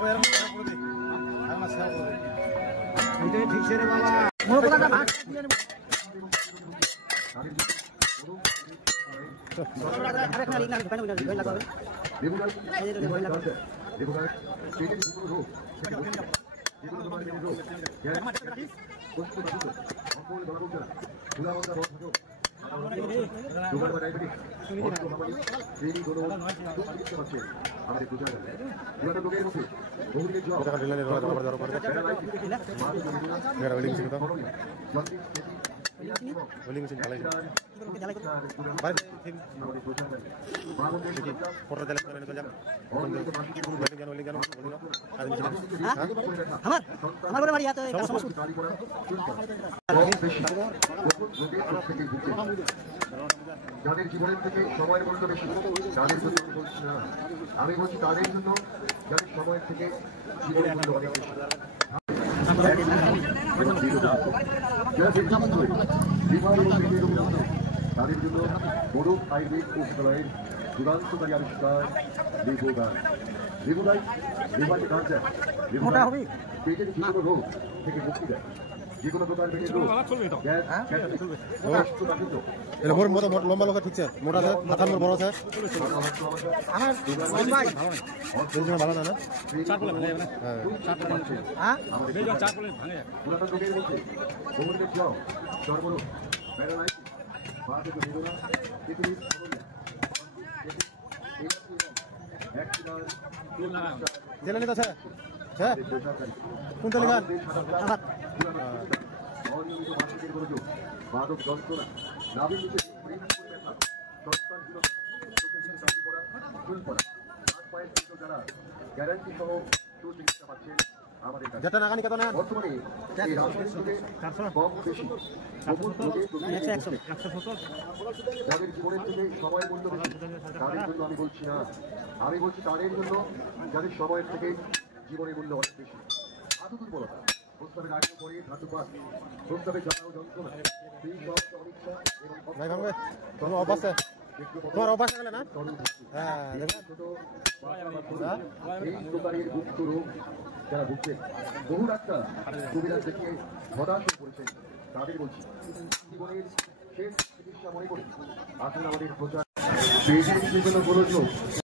ঠিক রে বাবা মনে কথা ভাগ দিয়ে নেব আরে খালি না দোকানে ওই লাগাবে এই যে ওই লাগাবে দেখো ভাই পেটে পুরো রোগ যেগুলো তোমার পেটে রোগ কষ্ট করতে অপর বড় বড় দুলাবতা বড় থাকো দুবার ডায়াবেটিস অর্থ হামালি এই গুলো বুঝতে পারছে আমাদের গুজরাট দুটো লোকের মুখে বহুদিনের জব টাকা ঢেলে নেওয়া দরকার দরকার মেরা ওয়েলিং ছিল তো ওয়েলিং ছিল ঢালাই ভাই ফটো দিলে করে নিতে যাব ওয়েলিং গান আমার বড় বাড়ি আছে যাদের জীবনের থেকে সময়ের মূল্য বেশি তাদের জন্য বলছি না আমি বলছি তাদের জন্য যাদের সময়ের থেকে জীবনের মূল্য অনেক বেশি তাদের জন্য বড় আয়ুর্বেদ ঔষধালয়ের চূড়ান্তকারী আবিষ্কার লেবুগাই লেবুগাই লেবাকে কাজ দেয় লেবুগাই পেটের যে কোনো রোগ থেকে মুক্তি দেয় যেকোনো প্রকার পেটের রোগ লম্বা লোক ঠিক আছে মোটা আছে মাথার মোড় বড় আছে আমার ভালো না না জেলা নিতে আছে হ্যাঁ কোনটা লেখা অনিয়মিত মাসিকের গোলযোগ মাদক যন্ত্রণা নাভির নিচে যারা গ্যারান্টি সহ সুচিকিৎসা পাচ্ছেন আমাদের বর্তমানে এই রাজনীতিতে কম বেশি যাদের জীবনের থেকে সময় মূল্য বেশি তাদের জন্য আমি বলছি না আমি বলছি তাদের জন্য যাদের সময়ের থেকে জীবনের মূল্য অনেক বেশি আদৌ দুর্বলতা প্রস্তাবের আগে পরে ধাতুপাত প্রস্তাবের জ্বালা ও যন্ত্রণা তোমার অভ্যাস গেলে না এই প্রকারের গুপ্ত রোগ যারা ভুগছেন বহু ডাক্তার কবিরাজ দেখিয়ে হতাশ হয়ে পড়েছেন তাদের বলছি জীবনের শেষ চিকিৎসা মনে করে আসুন আমাদের প্রচার